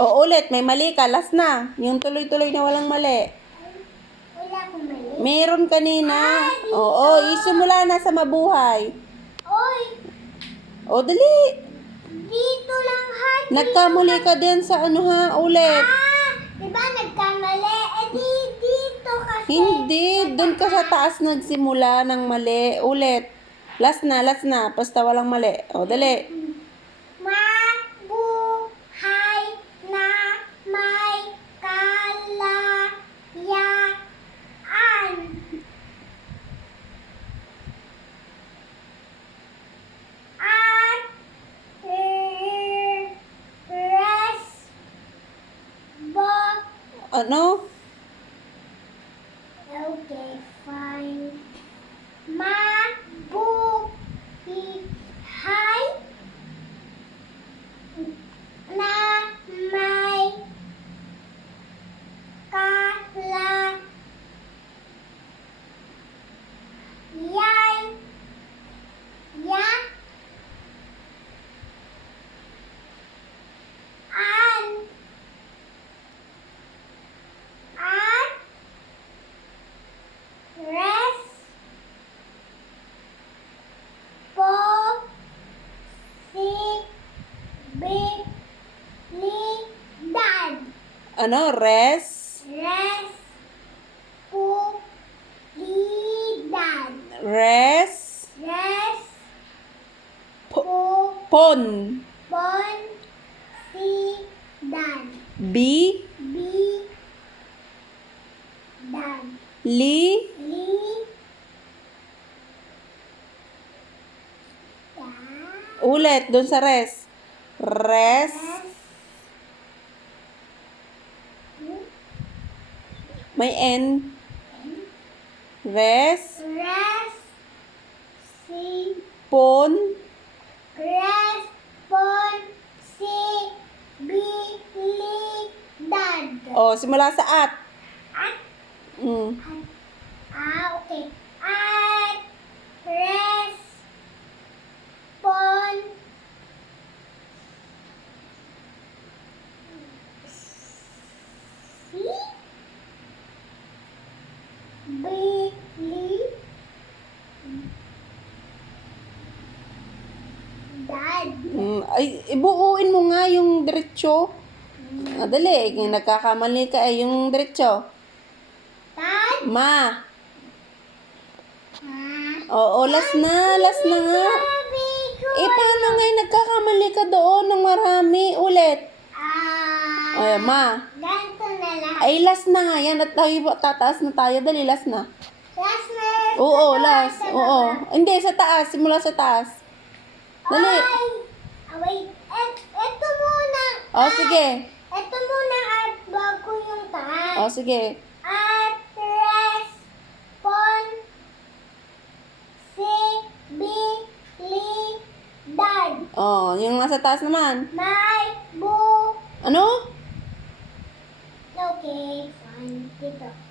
O, ulit. May mali ka. Last na. Yung tuloy-tuloy na walang mali. Wala akong mali. Meron kanina. Dito. Oo, isimula na sa mabuhay. Oy, O, dali. dito lang ha. Nagkamali ka din sa ano ha. Ulit. Diba nagkamali? Dito kasi. Hindi. Doon ka sa taas nagsimula ng mali. Ulit. Last na. Basta walang mali. O, dali. Mabuhay na may kalayaan. At Ano? okay, fine. Mabuhay na may kalayaan. At responsibilidad. Ano? Respubilidad. Pon. Responsidad. Bi. Bidad. Li. Ulit. Doon sa res. May N. Pon. Responsibilidad. O, simula sa at. At, Mm. okay. At Ay, ibuuin mo nga yung diretso. Dali. Nagkakamali ka yung diretso. Tad. Ma. Oo, last na nga. Paano nga nagkakamali ka doon ng marami? Ulit. Ay, ma. Ganito na lang. Ay, last na nga. Yan, at tayo, tataas na tayo. Dali, last na. Last na. Oo, last. Oo. Hindi, sa taas. Simula sa taas. Dali. Wait. Ito muna. Sige. Ito muna at bago yung taas. Sige. At responsibilidad. Yung nasa taas naman. May Ano? Okay, fine. Dito.